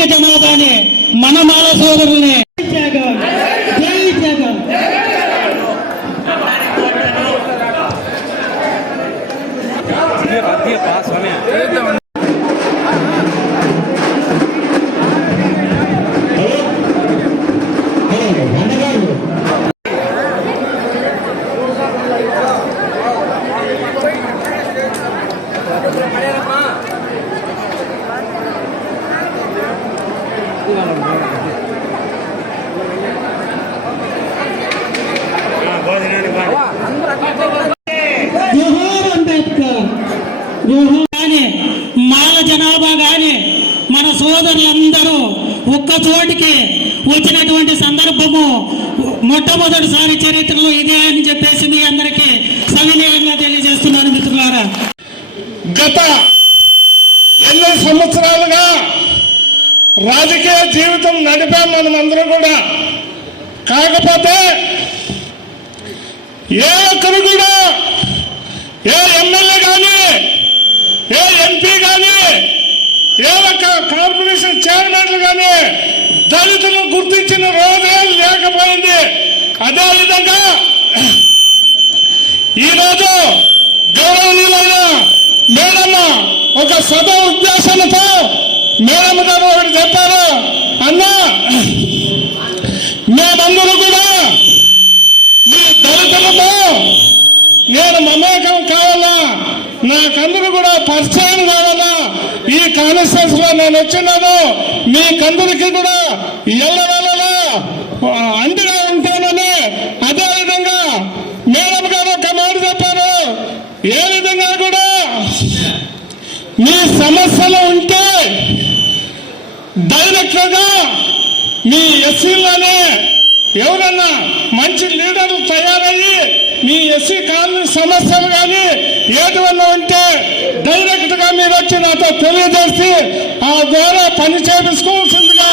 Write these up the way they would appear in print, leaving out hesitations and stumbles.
మాదిగ జనాభాని, మన మాల సోదరుల్ని మాల జనాభా గాని మన సోదరులందరూ ఒక్క చోటికి వచ్చినటువంటి సందర్భము మొట్టమొదటిసారి చరిత్రలో ఇదే అని చెప్పేసి మీ అందరికీ సవినయంగా తెలియజేస్తున్నాను మిత్రులారా. గత ఎన్నో సంవత్సరాలుగా రాజకీయ జీవితం నడిపాం మనమందరం కూడా. కాకపోతే ఏ ఒక్కరు కూడా, ఏ ఎమ్మెల్యే కానీ, ఏ ఎంపీ కానీ, ఏ ఒక్క కార్పొరేషన్ చైర్మన్లు కానీ దళితులను గుర్తించిన రోజే లేకపోయింది. అదేవిధంగా ఈరోజు గౌరవనీయులైన మేడమ్మ ఒక సద ఉద్దేశంతో మేడమ్మ గారు ఒకటి చెప్పారు, అన్నా మేమందరూ కూడా ఈ దళితులతో నేను మమేకం కావాలా, నాకందరూ కూడా పరిచయం కావాలా, ఈ కాన్స్టిట్యూన్స్ లో నేను వచ్చినాను, మీకందరికీ కూడా ఎల్లవేళలా అండగా ఉంటానని. అదేవిధంగా మేడం గారు ఒక మాట చెప్పారు, ఏ విధంగా కూడా మీ సమస్యలు ఉంటే డైరెక్ట్ గా మీ ఎస్సీలోనే ఎవరన్నా మంచి లీడర్లు తయారయ్యి మీ ఎస్సీ కాలనీ సమస్యలు కానీ ఏదన్నా ఉంటే డైరెక్ట్ గా మీరు వచ్చి నాతో తెలియజేసి ఆ ద్వారా పని చేపించుకోవాల్సిందిగా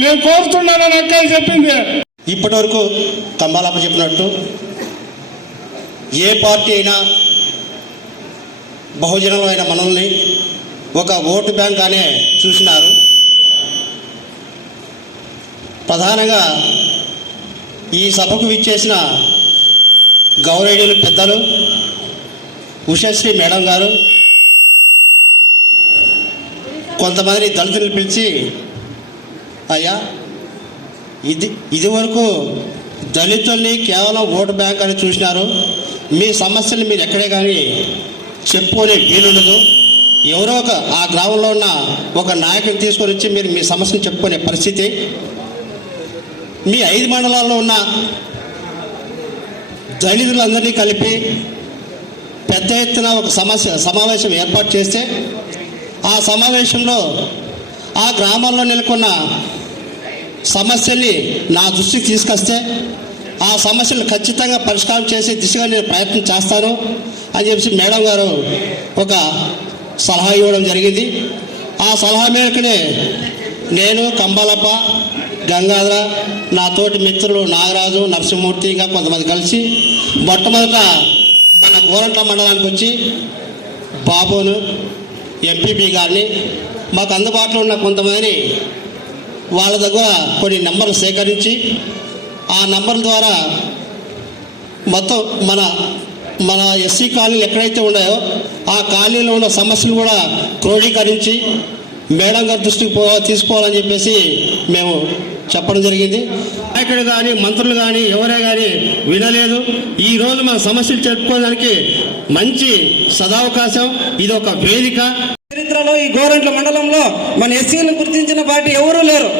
నేను కోరుతున్నానని అక్కయ్య చెప్పింది. ఇప్పటి వరకు కంబాలప్ప చెప్పినట్టు ఏ పార్టీ అయినా బహుజనులైన మనల్ని ఒక ఓటు బ్యాంక్ అనే చూసినారు. ప్రధానంగా ఈ సభకు విచ్చేసిన గౌరవనీయులు పెద్దలు ఉషశ్రీ మేడం గారు కొంతమంది దళితులను పిలిచి, అయ్యా ఇది వరకు దళితుల్ని కేవలం ఓటు బ్యాంక్ అని చూసినారు, మీ సమస్యలు మీరు ఎక్కడే కానీ చెప్పుకునే వీలుండదు, ఎవరో ఒక ఆ గ్రామంలో ఉన్న ఒక నాయకుని తీసుకొని వచ్చి మీరు మీ సమస్యను చెప్పుకునే పరిస్థితి, మీ 5 మండలాల్లో ఉన్న దళితులందరినీ కలిపి పెద్ద ఎత్తున ఒక సమావేశం ఏర్పాటు చేస్తే ఆ సమావేశంలో ఆ గ్రామాల్లో నెలకొన్న సమస్యల్ని నా దృష్టికి తీసుకొస్తే ఆ సమస్యలు ఖచ్చితంగా పరిష్కారం చేసే దిశగా నేను ప్రయత్నం చేస్తాను అని చెప్పి మేడం గారు ఒక సలహా ఇవ్వడం జరిగింది. ఆ సలహా మేరకునే నేను, కంబాలప్ప, గంగాధర, నా తోటి మిత్రులు నాగరాజు, నరసింహమూర్తి, ఇంకా కొంతమంది కలిసి మొట్టమొదట మన గోరంట్ల మండలానికి వచ్చి బాబును, ఎంపీపీ గారిని, మాకు అందుబాటులో ఉన్న కొంతమందిని వాళ్ళ దగ్గర కొన్ని నెంబర్లు సేకరించి ఆ నెంబర్ల ద్వారా మొత్తం మన ఎస్సీ కాలనీలు ఎక్కడైతే ఉన్నాయో ఆ కాలనీలో ఉన్న సమస్యలు కూడా క్రోడీకరించి మేడం గారి దృష్టికి తీసుకోవాలని చెప్పేసి మేము చెప్పడం జరిగింది. నాయకుడు కానీ, మంత్రులు కానీ, ఎవరే కానీ వినలేదు. ఈరోజు మన సమస్యలు చెప్పుకోవడానికి మంచి సదావకాశం, ఇది ఒక వేదిక. చరిత్రలో ఈ గోరంట్ల మండలంలో మన ఎస్సీలను గుర్తించిన పార్టీ ఎవరూ లేరు.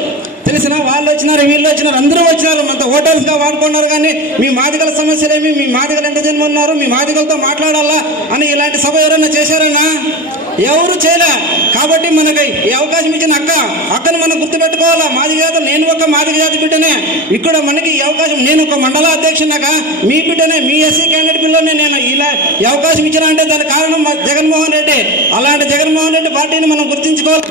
తెలిసిన వాళ్ళు వచ్చినారు, వీళ్ళు వచ్చినారు, అందరూ వచ్చినారు, అంత హోటల్స్ గా వాడుకున్నారు. కానీ మీ మాదిగల సమస్యలేమి, మీ మాదిగలు ఎంత జన్మ ఉన్నారు, మీ మాదిగలతో మాట్లాడాలా అని ఇలాంటి సభ ఎవరైనా చేశారన్నా? ఎవరు చేయలే. కాబట్టి మనకి ఈ అవకాశం ఇచ్చిన అక్కను మనం గుర్తుపెట్టుకోవాలా. మాదిగ జాతి, నేను ఒక మాదిగ జాతి బిడ్డనే. ఇక్కడ మనకి ఈ అవకాశం, నేను ఒక మండల అధ్యక్షునాక మీ బిడ్డనే, మీ ఎస్సీ క్యాండిడేట్ బిల్లోనే నేను ఇలా ఈ అవకాశం ఇచ్చిన అంటే దానికి కారణం జగన్మోహన్ రెడ్డి. అలాంటి జగన్మోహన్ రెడ్డి పార్టీని మనం గుర్తించుకోవాలి.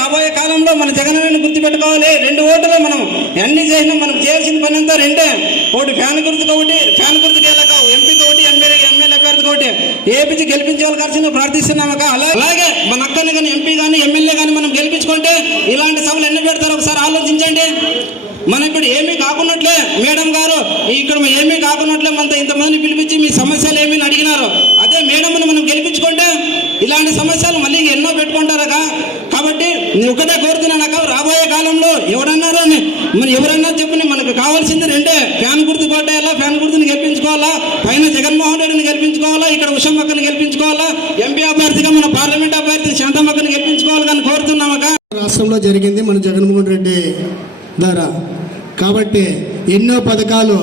రాబోయే కాలంలో మన జగన్ గుర్తుపెట్టుకోవాలి. 2 ఓటులు మనం అన్ని చేసినా మనం చేయాల్సిన పని అంతా 2. ఒకటి ఫ్యాన్ గుర్తుకు, ఒకటి ఫ్యాన్ గుర్తుకు ఎంపీకి ఒకటి, ఎమ్మెల్యే అభ్యర్థికి ఒకటి ఏపించి గెలిపించే వాళ్ళు కలిసి ప్రార్థిస్తున్నామక. అలాగే మన అక్కని కానీ, ఎంపీ కానీ, ఎమ్మెల్యే కానీ మనం గెలిపించుకోవాలి. గెలిపించుకుంటే ఇలాంటి సభలు ఎన్ని పెడతారో ఒకసారి ఆలోచించండి. మనం ఇప్పుడు ఏమీ కాకున్నట్లే మేడం గారు ఇక్కడ ఏమీ కాకున్నట్లే మనతో ఇంతమందిని పిలిపించి మీ సమస్యలు ఏమీ అడిగినారు. అదే మేడంని మనం గెలిపించుకుంటే ఇలాంటి సమస్యలు మళ్ళీ ఎన్నో పెట్టుకుంటారక. కాబట్టి నేను ఒకటే కోరుతున్నానక, రాబోయే కాలంలో ఎవరన్నారు మరి ఎవరన్నా చెప్పని మనకు కావాల్సింది రెండే, ఫ్యాన్ గుర్తు కొట్టేయాలా, ఫ్యాన్ గుర్తుని గెలిపించుకోవాలా, పైన జగన్మోహన్ రెడ్డిని గెలిపించుకోవాలా, ఇక్కడ ఉషమ్మక్కని గెలిపించుకోవాలా, ఎంపీ అభ్యర్థిగా మన పార్లమెంట్ అభ్యర్థి శాంతమ్మక్కని గెలిపించుకోవాలి కానీ కోరుతున్నామక. రాష్ట్రంలో జరిగింది మన జగన్మోహన్ రెడ్డి ద్వారా. కాబట్టి ఎన్నో పథకాలు,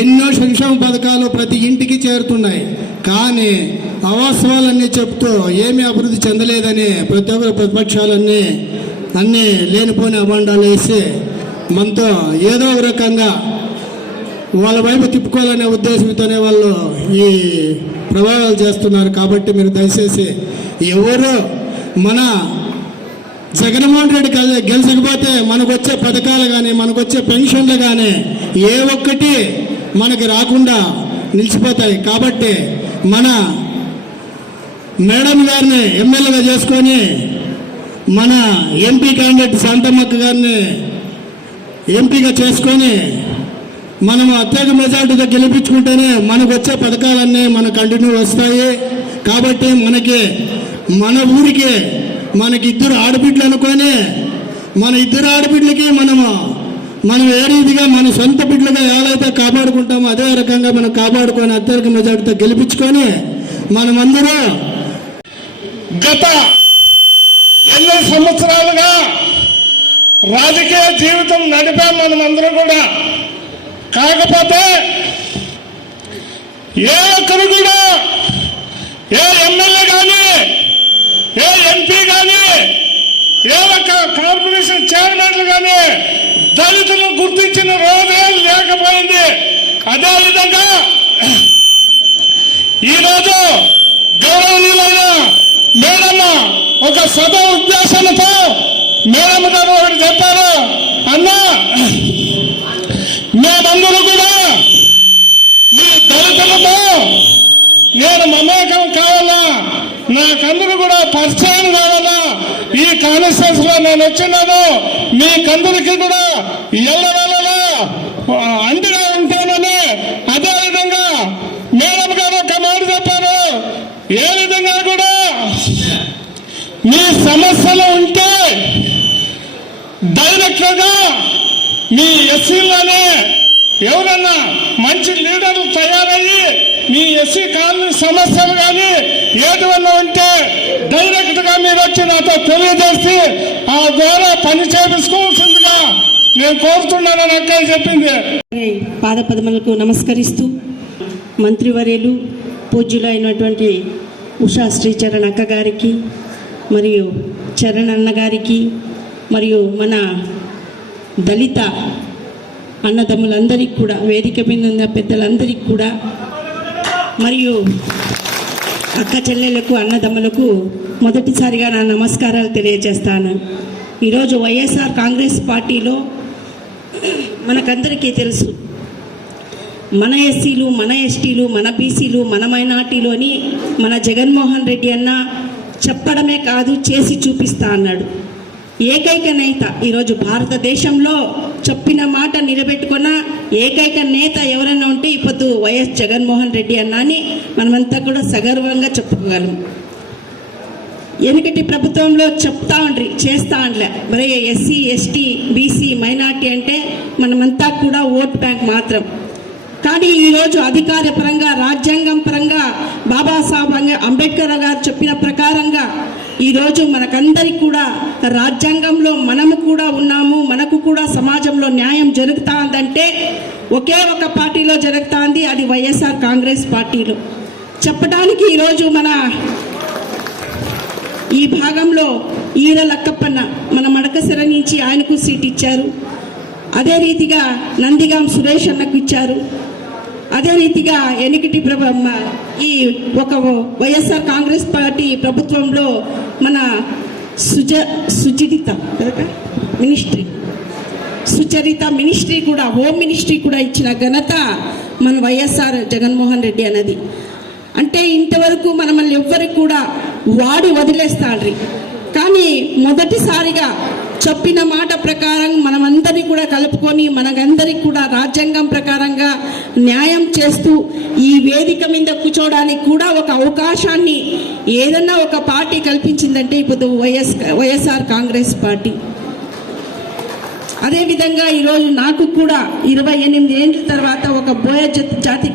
ఎన్నో సంక్షేమ పథకాలు ప్రతి ఇంటికి చేరుతున్నాయి. కానీ అవాస్తవాలన్నీ చెప్తూ ఏమీ అభివృద్ధి చెందలేదని ప్రతి ఒక్కరు ప్రతిపక్షాలన్నీ అన్నీ లేనిపోని అభాండాలు వేసి మనతో ఏదో ఒక రకంగా వాళ్ళ వైపు తిప్పుకోవాలనే ఉద్దేశంతోనే వాళ్ళు ఈ ప్రభావాలు చేస్తున్నారు. కాబట్టి మీరు దయచేసి ఎవరు మన జగన్మోహన్ రెడ్డి గెలిచకపోతే మనకు వచ్చే పథకాలు కానీ మనకు వచ్చే పెన్షన్లు కానీ ఏ ఒక్కటి మనకి రాకుండా నిలిచిపోతాయి. కాబట్టి మన మేడం గారిని ఎమ్మెల్యేగా చేసుకొని మన ఎంపీ క్యాండిడేట్ శాంతమ్మక్క గారిని ఎంపీగా చేసుకొని మనం అత్యధిక మెజార్టీతో గెలిపించుకుంటేనే మనకు వచ్చే పథకాలన్నీ మనకు కంటిన్యూ వస్తాయి. కాబట్టి మన ఊరికి మనకి ఇద్దరు ఆడబిడ్డలు అనుకొని మన ఇద్దరు ఆడబిడ్డలకి మనం ఏ రీతిగా మన సొంత బిడ్డలుగా ఏదైతే కాపాడుకుంటామో అదే రకంగా మనం కాపాడుకొని అత్యధిక మెజార్టీతో గెలిపించుకొని మనమందరూ గత ఎన్నో సంవత్సరాలుగా రాజకీయ జీవితం నడిపాం మనమందరం కూడా. కాకపోతే ఏ ఒక్కరు కూడా ఏ ఎమ్మెల్యే కానీ ఏ ఎంపీ కానీ ఏ ఒక్క కార్పొరేషన్ చైర్మన్లు కానీ దళితులను గుర్తించిన రోజే లేకపోయింది. అదేవిధంగా ఈరోజు గౌరవనీయులైన మేడమ్మ ఒక సభ ఉద్దేశంతో మేడమ్మ గారు ఒకటి చెప్పారు, అన్నా మేమందరూ కూడా ఈ దళితులతో నేను మమేకం కావాలా, నాకందరూ కూడా పరిచయం కావాలా, ఈ కాన్స్టిట్యూన్స్ లో నేను వచ్చినాను, మీకందరికీ కూడా ఎల్లవేళలా అండగా ఉంటానని అదేవిధంగా మేడం గారు ఒక మాట చెప్పారు. ఏ విధంగా కూడా మీ సమస్యలు ఉంటే డైరెక్ట్ గా మీ ఎస్సీలోనే ఎవరన్నా మంచి లీడర్లు తయారయ్యి మీ ఎస్సీ కాలనీ సమస్యలు కానీ ఏదన్నా ఉంటే డైరెక్ట్ గా మీరు వచ్చి నాతో తెలియజేసి ఆ ద్వారా పని చేపించుకోవాల్సిందిగా నేను కోరుతున్నానని అక్క చెప్పింది. పాదపదములకు నమస్కరిస్తూ మంత్రివర్యులు పూజ్యులు అయినటువంటి ఉషా శ్రీచరణ్ అక్క గారికి మరియు చరణ్ అన్న గారికి మరియు మన దళిత అన్నదమ్ములందరికీ కూడా, వేదిక మీద ఉన్న పెద్దలందరికీ కూడా, మరియు అక్క చెల్లెలకు అన్నదమ్ములకు మొదటిసారిగా నా నమస్కారాలు తెలియజేస్తాను. ఈరోజు వైఎస్ఆర్ కాంగ్రెస్ పార్టీలో మనకందరికీ తెలుసు, మన ఎస్సీలు, మన ఎస్టీలు, మన బీసీలు, మన మైనార్టీలోని మన జగన్మోహన్ రెడ్డి అన్న చెప్పడమే కాదు చేసి చూపిస్తా అన్నాడు. ఏకైక నేత ఈరోజు భారతదేశంలో చెప్పిన మాట నిలబెట్టుకున్న ఏకైక నేత ఎవరైనా ఉంటే ఇప్పుడు వైఎస్ జగన్మోహన్ రెడ్డి అన్న అని మనమంతా కూడా సగర్వంగా చెప్పుకోగలం. వెనుకటి ప్రభుత్వంలో చెప్తా ఉండ్రి, చేస్తా ఉండలే. మరి ఎస్సీ, ఎస్టీ, బీసీ, మైనార్టీ అంటే మనమంతా కూడా ఓట్ బ్యాంక్ మాత్రం. కానీ ఈరోజు అధికార పరంగా, రాజ్యాంగం పరంగా బాబాసాహెబ్ అంబేద్కర్ గారు చెప్పిన ప్రకారంగా ఈరోజు మనకందరికి కూడా రాజ్యాంగంలో మనము కూడా ఉన్నాము, మనకు కూడా సమాజంలో న్యాయం జరుగుతా ఉందంటే ఒకే ఒక పార్టీలో జరుగుతుంది, అది వైఎస్ఆర్ కాంగ్రెస్ పార్టీలో. చెప్పడానికి ఈరోజు మన ఈ భాగంలో ఈర లక్కప్పన్న మన మడకసిర నుంచి ఆయనకు సీట్ ఇచ్చారు. అదే రీతిగా నందిగాం సురేష్ అన్నకు ఇచ్చారు. అదే రీతిగా ఎన్నికటి ఈ ఒక వైఎస్ఆర్ కాంగ్రెస్ పార్టీ ప్రభుత్వంలో మన సుచరిత మినిస్ట్రీ కూడా, హోమ్ మినిస్ట్రీ కూడా ఇచ్చిన ఘనత మన వైఎస్ఆర్ జగన్మోహన్ రెడ్డి అన్నది. అంటే ఇంతవరకు మనల్ని ఎవ్వరికి కూడా వాడి వదిలేస్తాడ్రి. కానీ మొదటిసారిగా చెప్పిన మాట ప్రకారం మనమందరినీ కూడా కలుపుకొని మనకందరికి కూడా రాజ్యాంగం ప్రకారంగా న్యాయం చేస్తూ ఈ వేదిక మీద కూర్చోవడానికి కూడా ఒక అవకాశాన్ని ఏదన్నా ఒక పార్టీ కల్పించిందంటే ఇప్పుడు వైఎస్ఆర్ కాంగ్రెస్ పార్టీ. అదేవిధంగా ఈరోజు నాకు కూడా 28 ఏళ్ళ తర్వాత ఒక బోయ జాతి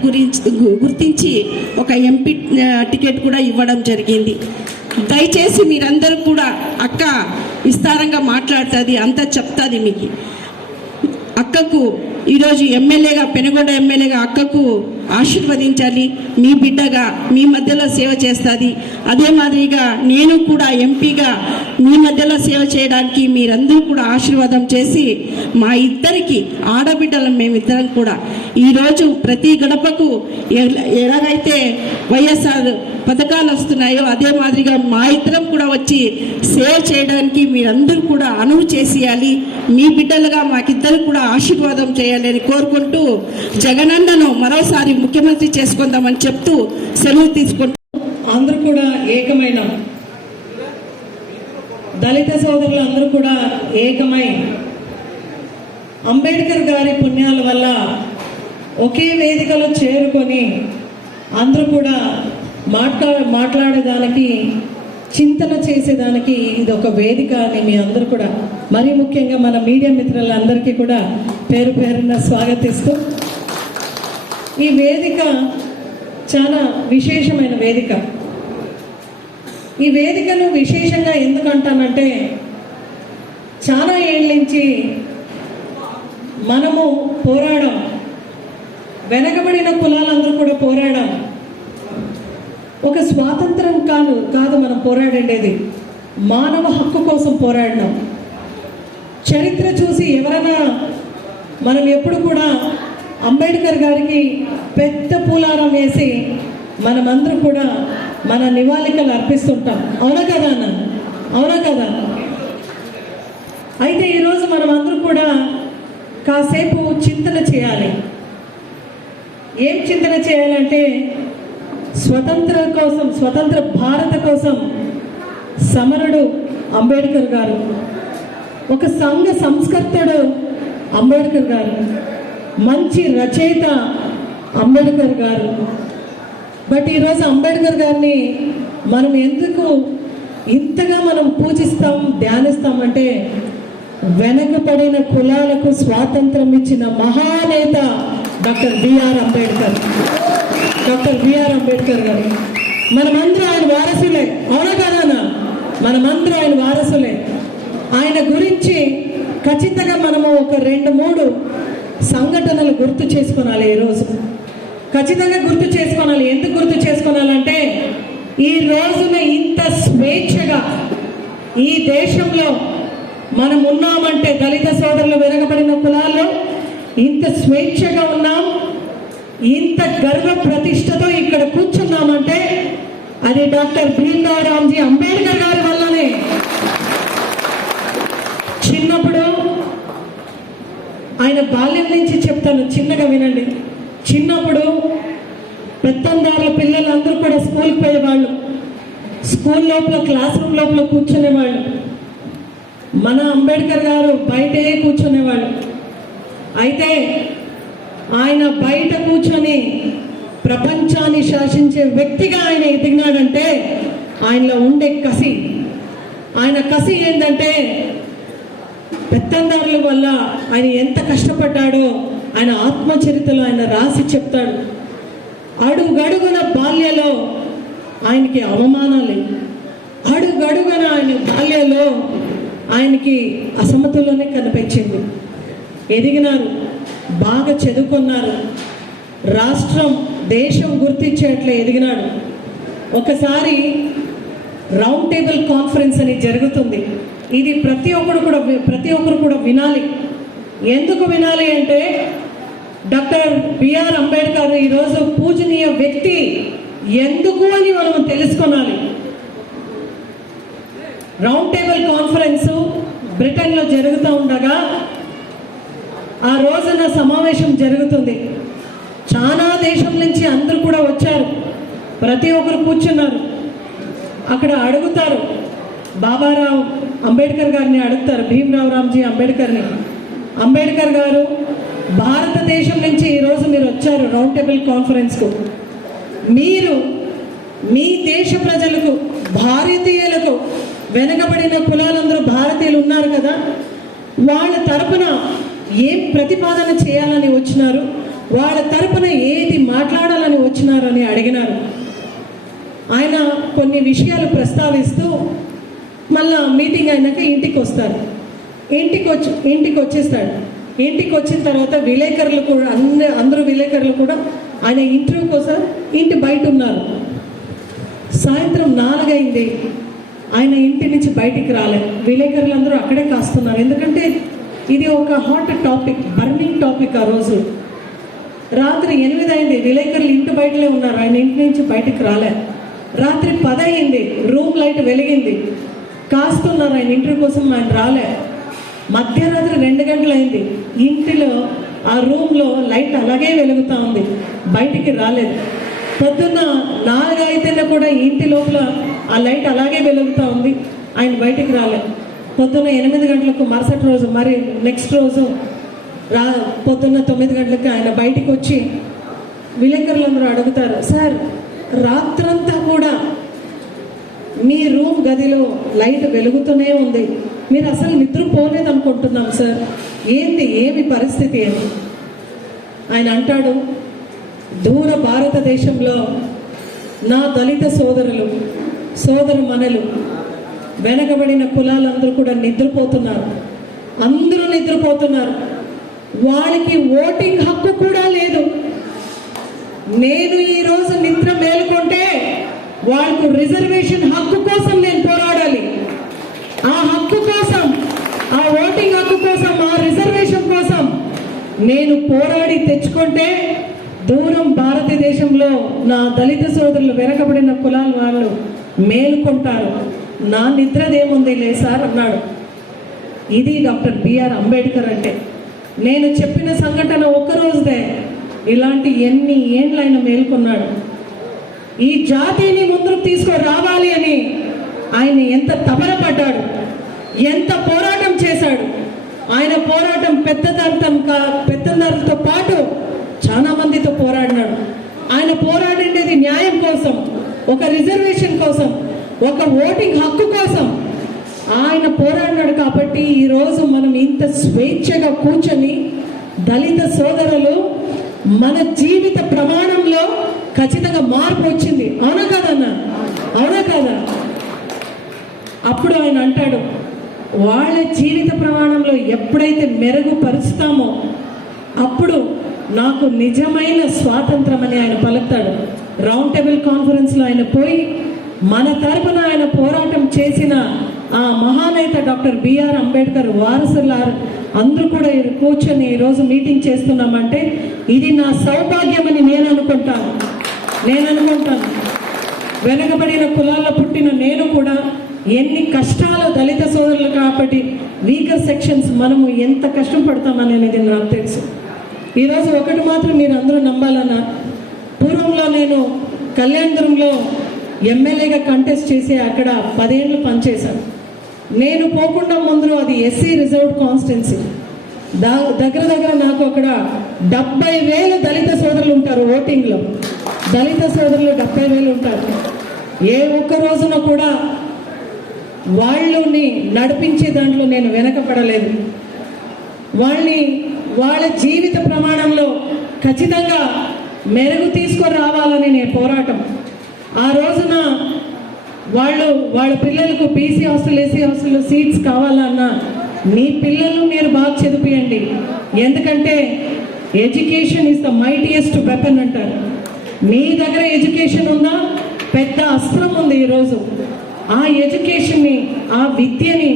గుర్తించి ఒక ఎంపీ టికెట్ కూడా ఇవ్వడం జరిగింది. దయచేసి మీరందరూ కూడా అక్క విస్తారంగా మాట్లాడుతుంది, అంతా చెప్తుంది మీకు. అక్కకు ఈరోజు ఎమ్మెల్యేగా, పెనుగొండ ఎమ్మెల్యేగా అక్కకు ఆశీర్వదించాలి. మీ బిడ్డగా మీ మధ్యలో సేవ చేస్తుంది. అదే మాదిరిగా నేను కూడా ఎంపీగా మీ మధ్యలో సేవ చేయడానికి మీరందరూ కూడా ఆశీర్వాదం చేసి మా ఇద్దరికి ఆడబిడ్డలం మేమిద్దరం కూడా ఈరోజు ప్రతి గడపకు ఎలాగైతే వైఎస్ఆర్ పథకాలు వస్తున్నాయో అదే మాదిరిగా మా ఇద్దరం కూడా వచ్చి సేవ చేయడానికి మీరందరూ కూడా అనువు చేసేయాలి. మీ బిడ్డలుగా మాకిద్దరు కూడా ఆశీర్వాదం చేయాలి అని కోరుకుంటూ జగనన్నను మరోసారి ముఖ్యమంత్రి చేసుకుందామని చెప్తూ సెలవు తీసుకుంటూ అందరూ కూడా ఏకమైన దళిత సోదరులు అందరూ కూడా ఏకమై అంబేద్కర్ గారి పుణ్యాల వల్ల ఒకే వేదికలో చేరుకొని అందరూ కూడా మాట్లాడేదానికి, చింతన చేసేదానికి ఇది ఒక వేదిక అని మీ అందరూ కూడా, మరీ ముఖ్యంగా మన మీడియా మిత్రులందరికీ కూడా పేరు పేరున స్వాగతిస్తూ, ఈ వేదిక చాలా విశేషమైన వేదిక. ఈ వేదికను విశేషంగా ఎందుకంటానంటే చాలా ఏళ్ళ నుంచి మనము పోరాడాం, వెనకబడిన కులాలందరూ కూడా పోరాడాం. ఒక స్వాతంత్రం కాదు మనం పోరాడేది, మానవ హక్కు కోసం పోరాడినాం. చరిత్ర చూసి ఎవరైనా మనం ఎప్పుడు కూడా అంబేద్కర్ గారికి పెద్ద పూలారం వేసి మనమందరూ కూడా మన నివాళికలు అర్పిస్తుంటాం. అవునా కదా అన్న? అవునా కదా? అయితే ఈరోజు మనమందరూ కూడా కాసేపు చింతన చేయాలి. ఏం చింతన చేయాలంటే స్వతంత్రం కోసం, స్వతంత్ర భారత కోసం సమరుడు అంబేద్కర్ గారు, ఒక సంఘ సంస్కర్తడు అంబేద్కర్ గారు, మంచి రచయిత అంబేద్కర్ గారు. బట్ ఈరోజు అంబేద్కర్ గారిని మనం ఎందుకు ఇంతగా మనం పూజిస్తాం, ధ్యానిస్తామంటే వెనకబడిన కులాలకు స్వాతంత్రం ఇచ్చిన మహానేత doctor BR Ambedkar. Doctor BR Ambedkar గారు మనమందరం ఆయన వారసులే. అవునా కదా? మనమందరం ఆయన వారసులే. ఆయన గురించి ఖచ్చితంగా మనము ఒక 2-3 సంఘటనలు గుర్తు చేసుకోవాలి. ఈరోజు ఖచ్చితంగా గుర్తు చేసుకోవాలి. ఎందుకు గుర్తు చేసుకోవాలంటే ఈ రోజున ఇంత స్వేచ్ఛగా ఈ దేశంలో మనం ఉన్నామంటే, దళిత సోదరులు వెనకబడిన కులాల్లో ఇంత స్వేచ్ఛగా ఉన్నాం, ఇంత గర్వ ప్రతిష్టతో ఇక్కడ కూర్చున్నామంటే అది డాక్టర్ భీమ్రావ్ రామ్జీ అంబేద్కర్ గారి వల్లనే. చిన్నప్పుడు ఆయన బాల్యం నుంచి చెప్తాను, చిన్నగా వినండి. చిన్నప్పుడు పెత్తందారుల పిల్లలందరూ కూడా స్కూల్కి పోయేవాళ్ళు. స్కూల్ లోపల, క్లాస్ రూమ్ లోపల కూర్చునేవాళ్ళు. మన అంబేద్కర్ గారు బయటే కూర్చునేవాళ్ళు. అయితే ఆయన బయట కూర్చొని ప్రపంచాన్ని శాసించే వ్యక్తిగా ఆయన ఎదిగినాడంటే ఆయనలో ఉండే కసి. ఆయన కసి ఏంటంటే పెత్తందారుల వల్ల ఆయన ఎంత కష్టపడ్డాడో ఆయన ఆత్మచరిత్రలో ఆయన రాసి చెప్తాడు. అడుగడుగున బాల్యలో ఆయనకి అవమానాలు, అడుగడుగున ఆయన బాల్యలో ఆయనకి అసమతుల్యమే కనిపించింది. ఎదిగినారు, బాగా చదువుకున్నారు, రాష్ట్రం దేశం గుర్తించేట్లే ఎదిగినాడు. ఒకసారి రౌండ్ టేబుల్ కాన్ఫరెన్స్ అని జరుగుతుంది. ఇది ప్రతి ఒక్కరు కూడా వినాలి. ఎందుకు వినాలి అంటే డాక్టర్ బిఆర్ అంబేద్కర్ ఈరోజు పూజనీయ వ్యక్తి ఎందుకు అని మనం తెలుసుకోవాలి. రౌండ్ టేబుల్ కాన్ఫరెన్స్ బ్రిటన్లో జరుగుతూ ఉండగా ఆ రోజున సమావేశం జరుగుతుంది. చాలా దేశం నుంచి అందరూ కూడా వచ్చారు, ప్రతి ఒక్కరు కూర్చున్నారు. అక్కడ అడుగుతారు, బాబారావు అంబేద్కర్ గారిని అడుగుతారు, భీమ్రావ్ రామ్జీ అంబేద్కర్ని. అంబేద్కర్ గారు, భారతదేశం నుంచి ఈరోజు మీరు వచ్చారు రౌండ్ టేబుల్ కాన్ఫరెన్స్కు. మీరు మీ దేశ ప్రజలకు, భారతీయులకు, వెనకబడిన కులాలందరూ భారతీయులు ఉన్నారు కదా, వాళ్ళ తరపున ఏం ప్రతిపాదన చేయాలని వచ్చినారు, వాళ్ళ తరపున ఏది మాట్లాడాలని వచ్చినారని అడిగినారు. ఆయన కొన్ని విషయాలు ప్రస్తావిస్తూ మళ్ళా మీటింగ్ అయినాక ఇంటికి వస్తారు. ఇంటికి వచ్చేస్తాడు. ఇంటికి వచ్చిన తర్వాత విలేకరులు కూడా, అందరూ విలేకరులు కూడా ఆయన ఇంటర్వ్యూ కోసం ఇంటి బయట ఉన్నారు. సాయంత్రం 4 అయింది, ఆయన ఇంటి నుంచి బయటికి రాలేదు. విలేకరులు అందరూ అక్కడే కాస్తున్నారు, ఎందుకంటే ఇది ఒక హాట్ టాపిక్, బర్నింగ్ టాపిక్. ఆ రోజు రాత్రి 8 అయింది, విలేకరులు ఇంటి బయటలే ఉన్నారు, ఆయన ఇంటి నుంచి బయటికి రాలేదు. రాత్రి 10 అయింది, రూమ్ లైట్ వెలిగింది, కాస్తున్నారు, ఆయన ఇంటర్వ్యూ కోసం ఆయన రాలే. మధ్యరాత్రి 2 గంటలు అయింది, ఇంటిలో ఆ రూమ్లో లైట్ అలాగే వెలుగుతూ ఉంది, బయటికి రాలేదు. పొద్దున్న 4 అయితేనే కూడా ఇంటి లోపల ఆ లైట్ అలాగే వెలుగుతూ ఉంది, ఆయన బయటికి రాలేదు. పొద్దున్న 8 గంటలకు మరుసటి రోజు, మరి నెక్స్ట్ రోజు పొద్దున్న 9 గంటలకు ఆయన బయటికి వచ్చి విలేకరులందరూ అడుగుతారు, సార్ రాత్రంతా కూడా మీ రూమ్ గదిలో లైట్ వెలుగుతూనే ఉంది, మీరు అసలు నిద్రపోలేదు అనుకుంటున్నాం సార్, ఏమి పరిస్థితి అని. ఆయన అంటాడు, దూర భారతదేశంలో నా దళిత సోదరుమణులు, వెనకబడిన కులాలందరూ కూడా నిద్రపోతున్నారు, అందరూ నిద్రపోతున్నారు, వాళ్ళకి ఓటింగ్ హక్కు కూడా లేదు. నేను ఈరోజు నిద్ర మేలుకుంటే వాళ్ళకు రిజర్వేషన్ హక్కు కోసం నేను పోరాడాలి. ఆ హక్కు కోసం, ఆ ఓటింగ్ హక్కు కోసం, ఆ రిజర్వేషన్ కోసం నేను పోరాడి తెచ్చుకుంటే దూరం భారతదేశంలో నా దళిత సోదరులు, వెనకబడిన కులాల వాళ్ళు మేలుకుంటారు, నా నిద్రదేముంది లే సార్ అన్నాడు. ఇది డాక్టర్ బిఆర్ అంబేద్కర్ అంటే. నేను చెప్పిన సంఘటన ఒక్కరోజుదే, ఇలాంటి ఎన్ని ఏండ్లు ఆయన మేల్కొన్నాడు. ఈ జాతిని ముందుకు తీసుకురావాలి అని ఆయన ఎంత తపనపడ్డాడు, ఎంత పోరాటం చేశాడు. ఆయన పోరాటం పెద్దలతో పాటు చాలా మందితో పోరాడినాడు. ఆయన పోరాడినది న్యాయం కోసం, ఒక రిజర్వేషన్ కోసం, ఒక ఓటింగ్ హక్కు కోసం ఆయన పోరాడినాడు. కాబట్టి ఈరోజు మనం ఇంత స్వేచ్ఛగా కూర్చొని దళిత సోదరులు, మన జీవిత ప్రమాణంలో ఖచ్చితంగా మార్పు వచ్చింది. అవునా కాదన్నా? అవునా కాదా? అప్పుడు ఆయన అంటాడు, వాళ్ళ జీవిత ప్రమాణంలో ఎప్పుడైతే మెరుగుపరుస్తామో అప్పుడు నాకు నిజమైన స్వాతంత్రం అని ఆయన పలుకుతాడు. రౌండ్ టేబుల్ కాన్ఫరెన్స్లో ఆయన పోయి మన తరపున ఆయన పోరాటం చేసిన ఆ మహానేత డాక్టర్ బిఆర్ అంబేద్కర్ వారసుల అందరూ కూడా కూర్చొని ఈరోజు మీటింగ్ చేస్తున్నామంటే ఇది నా సౌభాగ్యమని నేను అనుకుంటాను. వెనకబడిన కులాల్లో పుట్టిన నేను కూడా ఎన్ని కష్టాలు దళిత సోదరులు కాబట్టి వీకర్ సెక్షన్స్ మనము ఎంత కష్టం పడతామనేది నాకు తెలుసు. ఈరోజు ఒకటి మాత్రం మీరు అందరూ నమ్మాలన్నా, పూర్వంలో నేను కళ్యాణదుర్గంలో ఎమ్మెల్యేగా కంటెస్ట్ చేసి అక్కడ 10 ఏళ్ళు పనిచేశాను. నేను పోకుండా ముందు అది ఎస్సీ రిజర్వ్డ్ కాన్స్టిట్యున్సీ. దగ్గర నాకు అక్కడ 70,000 దళిత సోదరులు ఉంటారు ఓటింగ్లో. దళిత సోదరులు 70,000 ఉంటారు. ఏ ఒక్క రోజున కూడా వాళ్ళని నడిపించే దాంట్లో నేను వెనకపడలేదు. వాళ్ళ జీవిత ప్రమాణంలో ఖచ్చితంగా మెరుగు తీసుకురావాలని నేను పోరాటం. ఆ రోజున వాళ్ళ పిల్లలకు బీసీ హాస్టల్, ఎస్సీ హాస్టల్లో సీట్స్ కావాలన్నా మీ పిల్లలను మీరు బాగా చదివియండి, ఎందుకంటే education is the mightiest weapon అంటారు. మీ దగ్గర ఎడ్యుకేషన్ ఉందా, పెద్ద అస్త్రం ఉంది. ఈరోజు ఆ ఎడ్యుకేషన్ని, ఆ విద్యని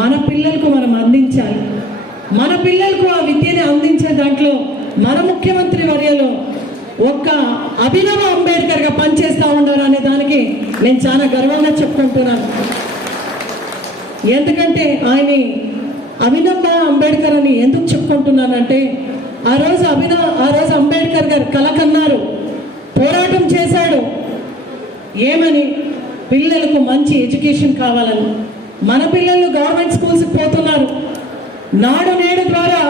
మన పిల్లలకు మనం అందించాలి. మన పిల్లలకు ఆ విద్యని అందించే దాంట్లో మన ముఖ్యమంత్రి వర్యలో ఒక్క అభినవ అంబేద్కర్గా పనిచేస్తూ ఉన్నారు అనే దానికి నేను చాలా గర్వంగా చెప్పుకుంటున్నాను. ఎందుకంటే ఆయన అభినవ అంబేద్కర్ అని ఎందుకు చెప్పుకుంటున్నానంటే ఆ రోజు అంబేద్కర్ గారు కల కన్నారు, పోరాటం చేశాడు. ఏమని? పిల్లలకు మంచి ఎడ్యుకేషన్ కావాలని. మన పిల్లలు గవర్నమెంట్ స్కూల్స్కి పోతున్నారు. నాడు నేడు ద్వారా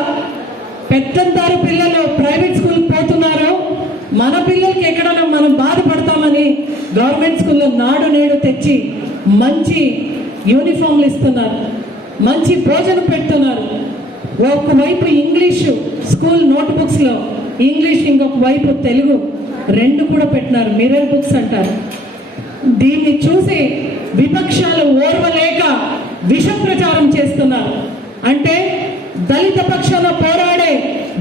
పెద్దంతారు పిల్లలు ప్రైవేట్ స్కూల్కి పోతున్నారు. మన పిల్లలకి ఎక్కడైనా మనం బాధపడతామని గవర్నమెంట్ స్కూల్లో నాడు నేడు తెచ్చి మంచి యూనిఫామ్లు ఇస్తున్నారు, మంచి భోజనం పెడుతున్నారు. ఒకవైపు ఇంగ్లీషు స్కూల్ నోట్బుక్స్లో ఇంగ్లీష్, ఇంకొక వైపు తెలుగు, రెండు కూడా పెట్టినారు, మిర్రర్ బుక్స్ అంటారు. దీన్ని చూసి విపక్షాలు ఓర్వలేక విష ప్రచారం చేస్తున్నారు. అంటే దళిత పక్షాన పోరాడే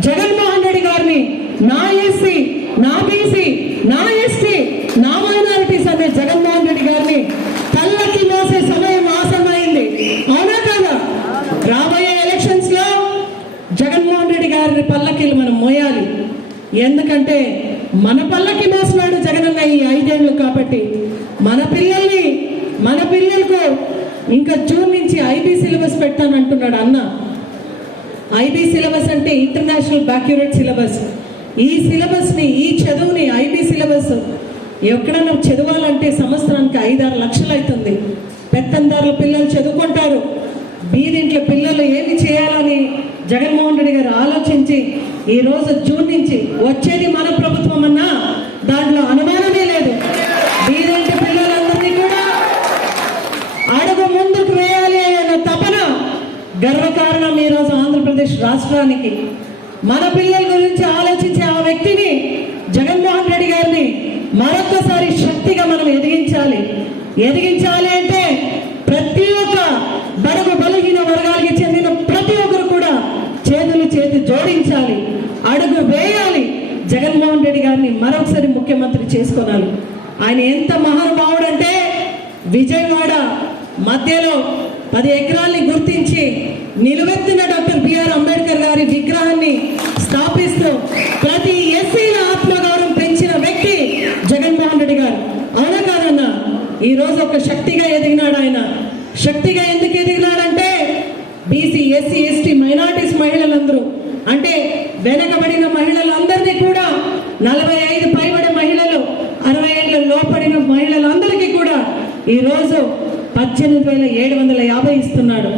జగన్మోహన్ రెడ్డి గారిని నా ఎస్సీ, నా బీసీ, నా ఎస్టీ, నా మైనారిటీస్ అనే జగన్మోహన్ రెడ్డి గారిని పల్లకి మోసే సమయం ఆసన్నమైంది. అవునా కాదా? రాబోయే ఎలక్షన్స్ లో జగన్మోహన్ రెడ్డి గారిని పల్లకీలు మనం మోయాలి. ఎందుకంటే మన పల్లకి మోసినాడు జగనన్న ఈ 5 ఏళ్ళు. కాబట్టి మన పిల్లలకు ఇంకా జూన్ నుంచి ఐబీ సిలబస్ పెట్టానంటున్నాడు అన్న. ఐబీ సిలబస్ అంటే ఇంటర్నేషనల్ బ్యాక్యూరేట్ సిలబస్. ఈ సిలబస్ని, ఈ చదువుని, ఐబీ సిలబస్ ఎక్కడన్నా చదవాలంటే సంవత్సరానికి 5-6 లక్షలు అవుతుంది. పెత్తందారుల పిల్లలు చదువుకుంటారు. బీదింట్ల పిల్లలు ఏమి చేయాలని జగన్మోహన్ రెడ్డి గారు ఆలోచించి ఈరోజు జూన్ నుంచి వచ్చేది మన ప్రభుత్వం అన్నా దాంట్లో అనుమానమే లేదు. బీదింటి పిల్లలందరినీ కూడా అడుగు ముందుకు వేయాలి అన్న తపన గర్వకారణం ఈరోజు ఆంధ్రప్రదేశ్ రాష్ట్రానికి. మన పిల్లల గురించి ఆలోచించే ఆ వ్యక్తిని, జగన్మోహన్ రెడ్డి గారిని మరొకసారి శక్తిగా మనం ఎదిగించాలి. అంటే ప్రతి ఒక్క బడుగు బలహీన వర్గాలకి చెందిన ప్రతి ఒక్కరు కూడా చేతి జోడించాలి, అడుగు వేయాలి. జగన్మోహన్ రెడ్డి గారిని మరొకసారి ముఖ్యమంత్రి చేసుకోవాలి. ఆయన ఎంత మహానుభావుడు అంటే విజయవాడ మధ్యలో 10 ఎకరాల్ని గుర్తించి నిలువెత్తిన డాక్టర్ బిఆర్ అంబేద్కర్ గారి విగ్రహాన్ని స్థాపిస్తూ ప్రతి ఎస్సీల ఆత్మగౌరవం పెంచిన వ్యక్తి జగన్మోహన్ రెడ్డి గారు. అవునా కాదన్నా? ఈరోజు ఒక శక్తిగా ఎదిగినాడు ఆయన. శక్తిగా ఎందుకు ఎదిగినాడంటే బీసీ, ఎస్సీ, ఎస్టీ, మైనారిటీస్ మహిళలందరూ, అంటే వెనకబడిన మహిళలందరినీ కూడా 45 పైబడి మహిళలు, 60 ఏళ్ళ లోపడిన మహిళలందరికీ కూడా ఈరోజు 18,750 ఇస్తున్నాడు.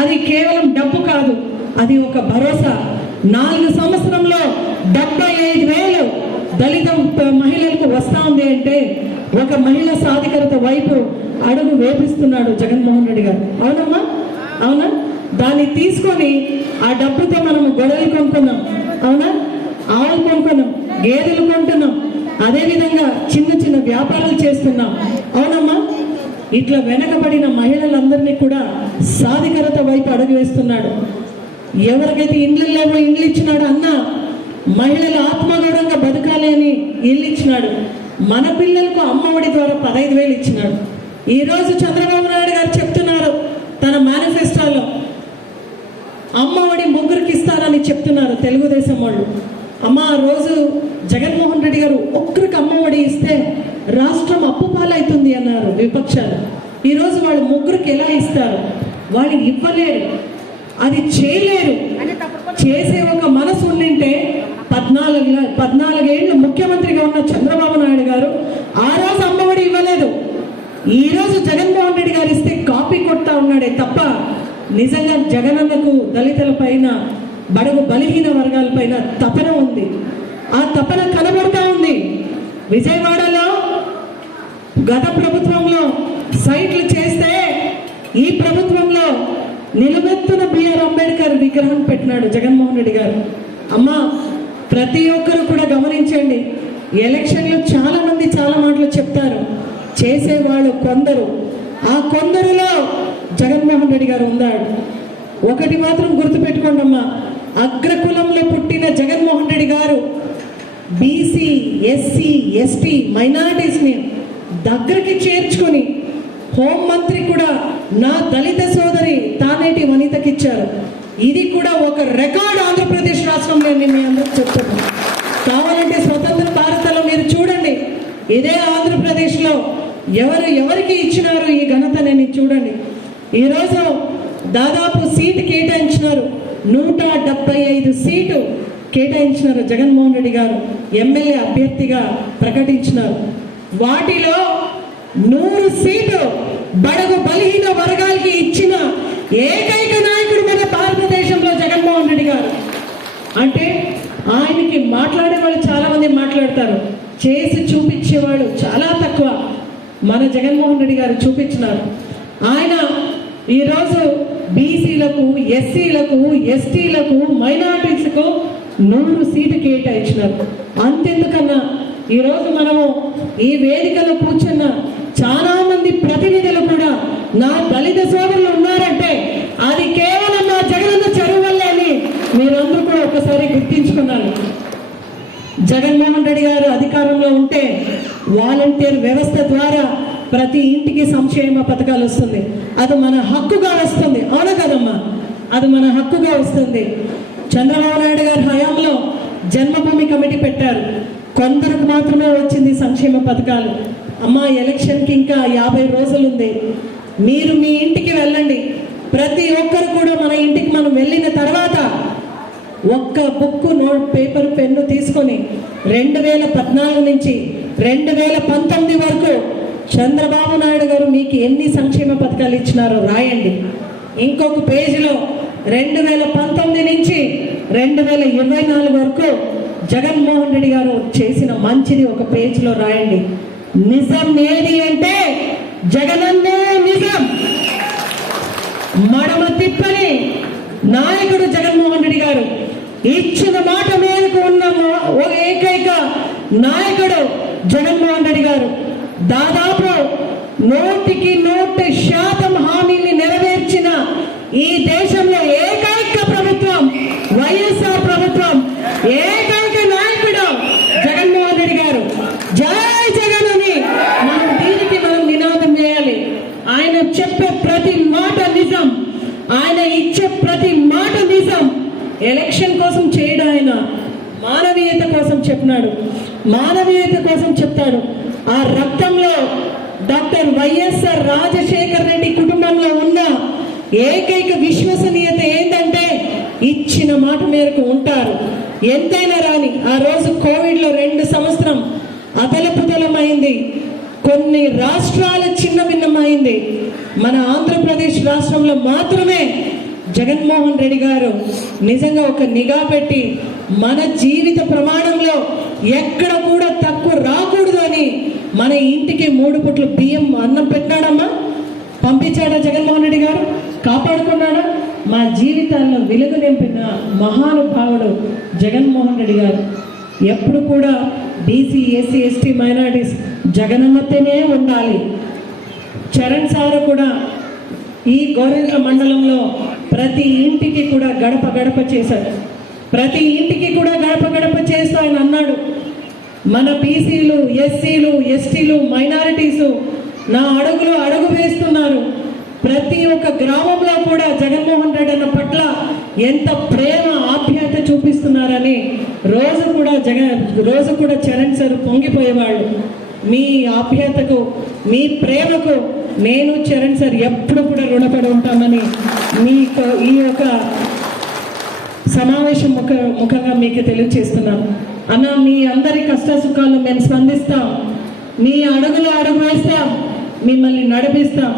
అది కేవలం డబ్బు కాదు, అది ఒక భరోసా. 4 సంవత్సరంలో 75,000 దళిత మహిళలకు వస్తా ఉంది అంటే ఒక మహిళా సాధికారత వైపు అడుగు వేపిస్తున్నాడు జగన్మోహన్ రెడ్డి గారు. అవునమ్మా? అవునా? దాన్ని తీసుకొని ఆ డబ్బుతో మనం గొడవలు కొనుక్కున్నాం. అవునా? ఆవులు కొనుక్కున్నాం, గేదెలు కొంటున్నాం, అదేవిధంగా చిన్న వ్యాపారాలు చేస్తున్నాం. అవునమ్మా? ఇట్లా వెనకబడిన మహిళలందరినీ కూడా సాధికారత వైపు అడుగు వేస్తున్నాడు. ఎవరికైతే ఇండ్లు లేవో ఇండ్లు ఇచ్చినాడు అన్న, మహిళలు ఆత్మగౌరవంగా బతకాలి అని ఇల్లు ఇచ్చినాడు. మన పిల్లలకు అమ్మఒడి ద్వారా 15,000 ఇచ్చినాడు. ఈరోజు చంద్రబాబు నాయుడు గారు చెప్తున్నారు తన మేనిఫెస్టోలో అమ్మఒడి 3కి ఇస్తారని చెప్తున్నారు తెలుగుదేశం వాళ్ళు. అమ్మ, ఆ రోజు జగన్మోహన్ రెడ్డి గారు ఒక్కరికి అమ్మఒడి ఇస్తే రాష్ట్రం అప్పు పాలవుతుంది అన్నారు విపక్షాలు. ఈరోజు వాళ్ళు 3కి ఎలా ఇస్తారు? వాళ్ళు ఇవ్వలేరు, అది చేయలేరు. చేసే ఒక మనసు ఉండింటే 14 ఏళ్ళు ముఖ్యమంత్రిగా ఉన్న చంద్రబాబు నాయుడు గారు ఆ రోజు అమ్మఒడి ఇవ్వలేదు. ఈరోజు జగన్మోహన్ రెడ్డి గారు ఇస్తే కాపీ కొడతా ఉన్నాడే తప్ప నిజంగా జగనన్నకు దళితుల పైన, బడుగు బలహీన వర్గాల పైన తపన ఉంది. ఆ తపన కనబడతా ఉంది. విజయవాడలో గత ప్రభుత్వంలో సైట్లు చేస్తే ఈ ప్రభుత్వంలో నిలువెత్తున బిఆర్ అంబేద్కర్ విగ్రహం పెట్టినాడు జగన్మోహన్ రెడ్డి గారు. అమ్మా, ప్రతి ఒక్కరు కూడా గమనించండి. ఎలక్షన్లో చాలా మంది చాలా మాటలు చెప్తారు, చేసేవాళ్ళు కొందరు. ఆ కొందరులో జగన్మోహన్ రెడ్డి గారు ఉన్నాడు. ఒకటి మాత్రం గుర్తుపెట్టుకోండి అమ్మా, అగ్రకులంలో పుట్టిన జగన్మోహన్ రెడ్డి గారు బీసీ, ఎస్సీ, ఎస్టీ, మైనారిటీస్ని దగ్గరికి చేర్చుకొని హోంమంత్రి కూడా నా దళిత సోదరి తానేటి వనితకిచ్చారు. ఇది కూడా ఒక రికార్డ్ ఆంధ్రప్రదేశ్ రాష్ట్రంలో నేను మీ అందరూ చెప్తున్నాను. కావాలంటే స్వతంత్ర భారతలో మీరు చూడండి, ఇదే ఆంధ్రప్రదేశ్లో ఎవరికి ఇచ్చినారు ఈ ఘనతని చూడండి. ఈరోజు దాదాపు సీటు కేటాయించినారు, 175 సీటు కేటాయించినారు జగన్మోహన్ రెడ్డి గారు ఎమ్మెల్యే అభ్యర్థిగా ప్రకటించినారు. వాటిలో 100 సీటు బడుగు బలహీన వర్గాలకి ఇచ్చిన ఏకైక నాయకుడు మన భారతదేశంలో జగన్మోహన్ రెడ్డి గారు. అంటే ఆయనకి మాట్లాడే వాళ్ళు చాలా మంది మాట్లాడతారు, చేసి చూపించేవాడు చాలా తక్కువ. మన జగన్మోహన్ రెడ్డి గారు చూపించినారు. ఆయన ఈరోజు బీసీలకు, ఎస్సీలకు, ఎస్టీలకు, మైనారిటీస్కు 100 సీటు కేటాయించినారు. అంతెందుకన్నా ఈరోజు మనము ఈ వేదికలో కూర్చున్న చాలా మంది ప్రతినిధులు కూడా నా దళిత సోదరులు ఉన్నారంటే అది కేవలం మా జగనన్న చెరువు వల్లే అని మీరందరూ కూడా ఒకసారి గుర్తించుకున్నారు. జగన్మోహన్ రెడ్డి గారు అధికారంలో ఉంటే వాలంటీర్ వ్యవస్థ ద్వారా ప్రతి ఇంటికి సంక్షేమ పథకాలు వస్తుంది. అది మన హక్కుగా వస్తుంది. అవునా కదమ్మా? అది మన హక్కుగా వస్తుంది. చంద్రబాబు నాయుడు గారి హయాంలో జన్మభూమి కమిటీ పెట్టారు. కొందరికి మాత్రమే వచ్చింది సంక్షేమ పథకాలు. అమ్మ, ఎలక్షన్కి ఇంకా 50 రోజులు ఉంది. మీరు మీ ఇంటికి వెళ్ళండి. ప్రతి ఒక్కరు కూడా మన ఇంటికి మనం వెళ్ళిన తర్వాత ఒక్క బుక్, నోట్, పేపర్, పెన్ను తీసుకొని 2014 నుంచి 2019 వరకు చంద్రబాబు నాయుడు గారు మీకు ఎన్ని సంక్షేమ పథకాలు ఇచ్చినారో రాయండి. ఇంకొక పేజీలో 2019 నుంచి 2024 వరకు జగన్మోహన్ రెడ్డి గారు చేసిన మంచిది ఒక పేజీలో రాయండి. నిజం ఏది అంటే జగనన్నే నిజం. మడమ తిప్పని నాయకుడు జగన్మోహన్ రెడ్డి గారు. ఇచ్చిన మాట మేరకు ఉన్న ఏకైక నాయకుడు జగన్మోహన్ రెడ్డి గారు. దాదాపు 100% హామీల్ని నెరవేర్చిన ఈ దేశంలో ఏకైక ప్రభుత్వం వైఎస్ఆర్ ప్రభుత్వం. ఏకైక నాయకుడు జగన్మోహన్ రెడ్డి గారు. జై జగన్ అని మనం నినాదం చేయాలి. ఆయన చెప్పే ప్రతి మాట నిజం. ఆయన ఇచ్చే ప్రతి మాట నిజం. ఎలక్షన్ కోసం చేయడం ఆయన మానవీయత కోసం చెప్పినాడు. మానవీయత కోసం చెప్తాడు. ఆ రక్తంలో డాక్టర్ వైఎస్ఆర్ రాజశేఖర్ రెడ్డి కుటుంబంలో ఉన్న ఏకైక విశ్వసనీయత ఏంటంటే ఇచ్చిన మాట మేరకు ఉంటారు. ఎంతైనా రాని. ఆ రోజు కోవిడ్లో 2 సంవత్సరం అతలపుతలమైంది. కొన్ని రాష్ట్రాల చిన్న భిన్నమైంది. మన ఆంధ్రప్రదేశ్ రాష్ట్రంలో మాత్రమే జగన్మోహన్ రెడ్డి గారు నిజంగా ఒక నిఘా పెట్టి మన జీవిత ప్రమాణంలో ఎక్కడ కూడా తక్కువ రాకూడదు అని మన ఇంటికి 3 పుట్ల బియ్యం, అన్నం పెట్టాడమ్మా. పంపించాడా జగన్మోహన్ రెడ్డి గారు? కాపాడుకున్నాడా? మా జీవితాల్లో వెలుగు నింపిన మహానుభావుడు జగన్మోహన్ రెడ్డి గారు. ఎప్పుడు కూడా బీసీ, ఎస్సీ, ఎస్టీ, మైనారిటీస్ జగనన్నతోనే ఉండాలి. చరణ్ సార్ కూడా ఈ గోరెంట్ల మండలంలో ప్రతి ఇంటికి కూడా గడప గడప చేశారు. ప్రతి ఇంటికి కూడా గడప గడప చేస్తూ ఆయన అన్నాడు, మన బీసీలు, ఎస్సీలు, ఎస్టీలు, మైనారిటీసు నా అడుగులో అడుగు వేస్తున్నారు. ప్రతి ఒక్క గ్రామంలో కూడా జగన్మోహన్ రెడ్డి అన్న పట్ల ఎంత ప్రేమ, ఆప్యాయత చూపిస్తున్నారని రోజు కూడా చరణ్ సార్ పొంగిపోయేవాళ్ళు. మీ ఆప్యాయతకు, మీ ప్రేమకు నేను, చరణ్ సార్ ఎప్పుడు కూడా రుణపడి ఉంటామని మీకు ఈ యొక్క సమావేశం ముఖంగా మీకు తెలియజేస్తున్నాను. అన్న, మీ అందరి కష్ట సుఖాలు మేము స్పందిస్తాం. మీ అడుగులో అడుగు వేస్తాం. మిమ్మల్ని నడిపిస్తాం.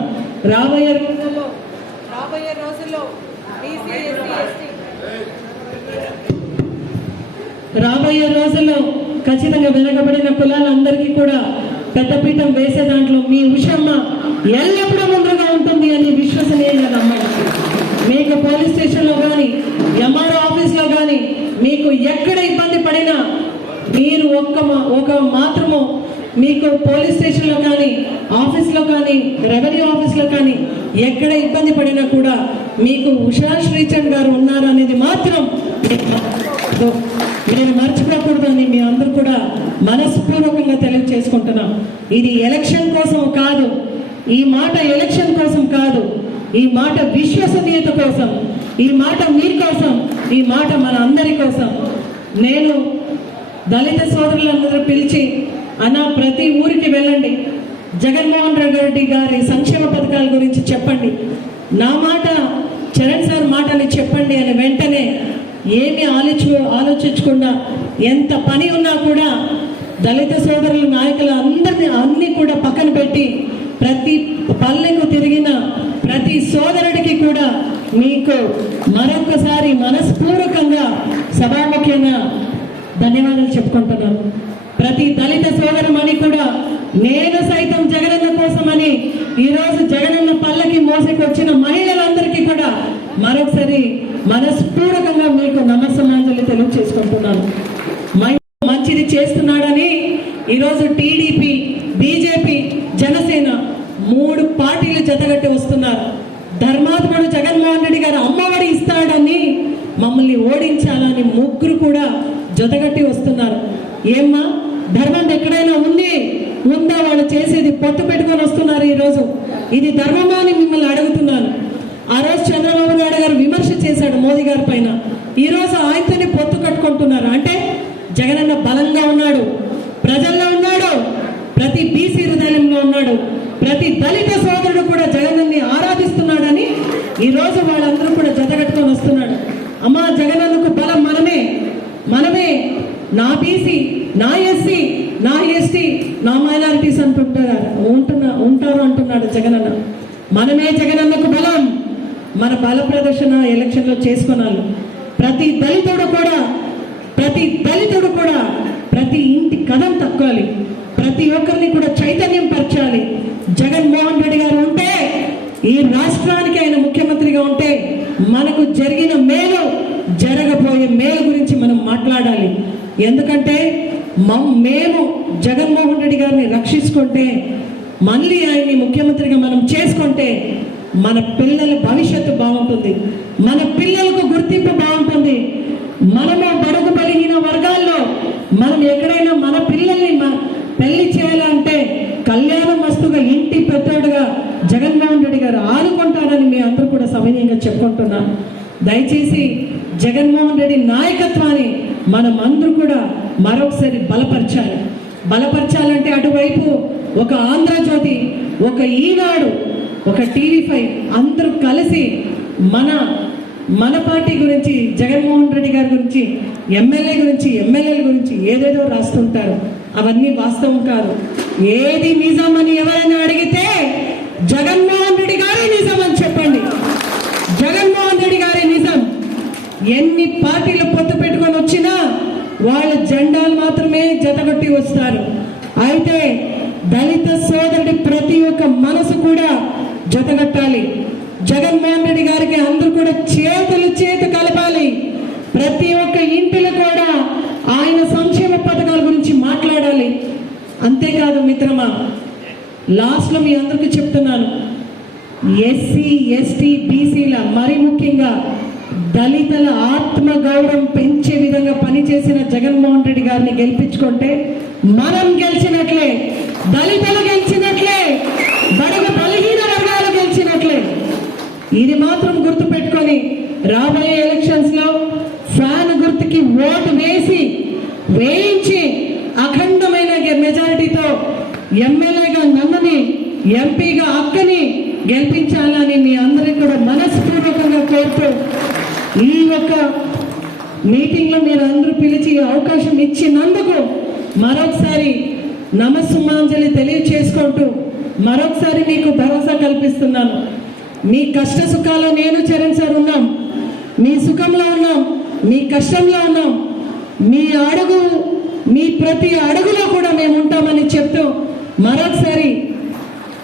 రాబోయే రోజుల్లో ఖచ్చితంగా వెనకబడిన కులాలందరికీ కూడా పెద్దపీఠం వేసే దాంట్లో మీ ఉషమ్మ ఎల్లప్పుడూ ముందుగా ఉంటుంది అని విశ్వసనీయంగా నమ్మండి. మీకు పోలీస్ స్టేషన్లో కానీ, ఎంఆర్ఓ ఆఫీస్లో కానీ మీకు ఎక్కడ ఇబ్బంది పడినా మీరు ఒక మాత్రము మీకు పోలీస్ స్టేషన్లో కానీ, ఆఫీస్లో కానీ, రెవెన్యూ ఆఫీస్లో కానీ ఎక్కడ ఇబ్బంది పడినా కూడా మీకు ఉషా శ్రీచంద్ గారు ఉన్నారు అనేది మాత్రం నేను మర్చిపోకూడదు అని మీ అందరూ కూడా మనస్పూర్వకంగా తెలియజేసుకుంటున్నాం. ఇది ఎలక్షన్ కోసం కాదు. ఈ మాట ఎలక్షన్ కోసం కాదు. ఈ మాట విశ్వసనీయత కోసం. ఈ మాట మీ కోసం. ఈ మాట మన అందరి కోసం. నేను దళిత సోదరులందరూ పిలిచి, అన్న, ప్రతి ఊరికి వెళ్ళండి, జగన్మోహన్ రెడ్డి గారి సంక్షేమ పథకాల గురించి చెప్పండి, నా మాట చరణ్ సార్ మాటని చెప్పండి అని వెంటనే ఏమి ఆలోచించకుండా ఎంత పని ఉన్నా కూడా దళిత సోదరుల నాయకులు అన్ని కూడా పక్కన పెట్టి ప్రతి పల్లెకు తిరిగిన ప్రతి సోదరుడికి కూడా మీకు మరొకసారి మనస్పూర్వకంగా సభాముఖ్యంగా ధన్యవాదాలు చెప్పుకుంటున్నాను. ప్రతి దళిత సోదరమని కూడా నేను సైతం జగనన్న కోసమని ఈరోజు జగనన్న పల్లకి మోసుకొచ్చిన మహిళలందరికీ కూడా మరొకసారి మనస్పూర్వకంగా మీకు నమస్సమాంజలి తెలియజేసుకుంటున్నాను. మంచిది చేస్తున్నాడని ఈరోజు టీడీపీ, బీజేపీ, జనసేన 3 పార్టీలు జతగట్టి వస్తున్నారు. ధర్మాత్ముడు జగన్మోహన్ రెడ్డి గారు అమ్మఒడి ఇస్తాడని మమ్మల్ని ఓడించాలని 3 కూడా జతగట్టి వస్తున్నారు. ఏమ్మా ధర్మం ఎక్కడైనా ఉందా? వాళ్ళు చేసేది పొత్తు పెట్టుకొని వస్తున్నారు. ఈరోజు ఇది ధర్మమా అని మిమ్మల్ని అడుగుతున్నాను. ఆ రోజు చంద్రబాబు నాయుడు గారు విమర్శ చేశాడు మోదీ గారి పైన. ఈరోజు ఆయనతోనే పొత్తు కట్టుకుంటున్నారు. అంటే జగనన్న బలంగా ఉన్నాడు, ప్రజల్లో ఉన్నాడు, ప్రతి బీసీ హృదయంలో ఉన్నాడు, ప్రతి దళిత సోదరుడు కూడా జగనన్ని ఆరాధిస్తున్నాడని ఈరోజు వాళ్ళందరూ కూడా జతగట్టుకొని వస్తున్నాడు. అమ్మా జగనన్నకు బలం మనమే నా బీసీ, నా ఎస్సీ, నా ఎస్టీ, నా మైనారిటీస్ ఉంటారు అంటున్నాడు జగనన్న. మనమే జగనన్నకు బలం. మన బల ప్రదర్శన ఎలక్షన్లో చేసుకున్నాను. ప్రతి దళితుడు కూడా ప్రతి ఇంటి కదం తక్కాలి. ప్రతి ఒక్కరిని కూడా చైతన్యం పరచాలి. జగన్మోహన్ రెడ్డి గారు ఉంటే, ఈ రాష్ట్రానికి ఆయన ముఖ్యమంత్రిగా ఉంటే మనకు జరిగిన మేలు, జరగబోయే మేలు గురించి మనం మాట్లాడాలి. ఎందుకంటే మేము జగన్మోహన్ రెడ్డి గారిని రక్షించుకుంటే, మళ్ళీ ఆయన్ని ముఖ్యమంత్రిగా మనం చేసుకుంటే మన పిల్లల భవిష్యత్తు బాగుంటుంది, మన పిల్లలకు గుర్తింపు బాగుంటుంది. మనము బడుగు బలిగిన వర్గాల్లో మనం ఎక్కడైనా మన పిల్లల్ని పెళ్లి చేయాలంటే కళ్యాణం వస్తుగా ఇంటి పెద్దోడుగా జగన్మోహన్ రెడ్డి గారు ఆదుకుంటారని మీ అందరూ కూడా సమయంగా చెప్పుకుంటున్నాను. దయచేసి జగన్మోహన్ రెడ్డి నాయకత్వాన్ని మనం అందరూ కూడా మరొకసారి బలపరచాలంటే అటువైపు ఒక ఆంధ్రజ్యోతి, ఒక ఈనాడు, ఒక టీవీ5 అందరూ కలిసి మన పార్టీ గురించి, జగన్మోహన్ రెడ్డి గారి గురించి, ఎమ్మెల్యేల గురించి ఏదేదో రాస్తుంటారు. అవన్నీ వాస్తవం కాదు. ఏది నిజం అని ఎవరైనా అడిగితే జగన్మోహన్ రెడ్డి గారే నిజం అని చెప్పండి. జగన్మోహన్ రెడ్డి గారే నిజం. ఎన్ని పార్టీలు పొత్తు పెట్టుకొని వచ్చినా వాళ్ళ జెండాలు మాత్రమే జతగొట్టి వస్తారు. అయితే దళిత సోదరుడి ప్రతి ఒక్క మనసు కూడా జతగట్టాలి. జగన్మోహన్ రెడ్డి గారికి అందరూ కూడా చేతు కలపాలి. ప్రతి ఒక్క ఇంటిలో కూడా ఆయన సంక్షేమ పథకాల గురించి మాట్లాడాలి. అంతేకాదు మిత్రమా, లాస్ట్లో మీ అందరికీ చెప్తున్నాను, ఎస్సీ, ఎస్టీ, బీసీల మరీ ముఖ్యంగా దళితుల ఆత్మగౌరవం పెంచే విధంగా పనిచేసిన జగన్మోహన్ రెడ్డి గారిని గెలిపించుకుంటే మనం గెలిచినట్లే, దళితులు గెలిచినట్లే, బడుగు బలహీన వర్గాలు గెలిచినట్లే. ఇది మాత్రం గుర్తు పెట్టుకొని రాబోయే ఎలక్షన్స్ లో ఫ్యాన్ గుర్తుకి ఓటు వేయించి అఖండమైన మెజారిటీతో ఎమ్మెల్యేగా నన్నని, ఎంపీగా అక్కని గెలిపించాలని మీ అందరికీ కూడా మనస్పూర్వకంగా కోరుతూ, ఈ ఒక్క మీటింగ్లో మీరు అందరూ పిలిచి అవకాశం ఇచ్చినందుకు మరొకసారి నమస్సుమాంజలి తెలియచేసుకుంటూ మరొకసారి మీకు భరోసా కల్పిస్తున్నాను. మీ కష్ట సుఖాల్లో నేను చరణ్ సార్ ఉన్నాం, మీ సుఖంలో ఉన్నాం, మీ కష్టంలో ఉన్నాం, మీ ప్రతి అడుగులో కూడా మేము ఉంటామని చెప్తూ మరొకసారి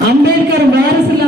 అంబేద్కర్ వారసులు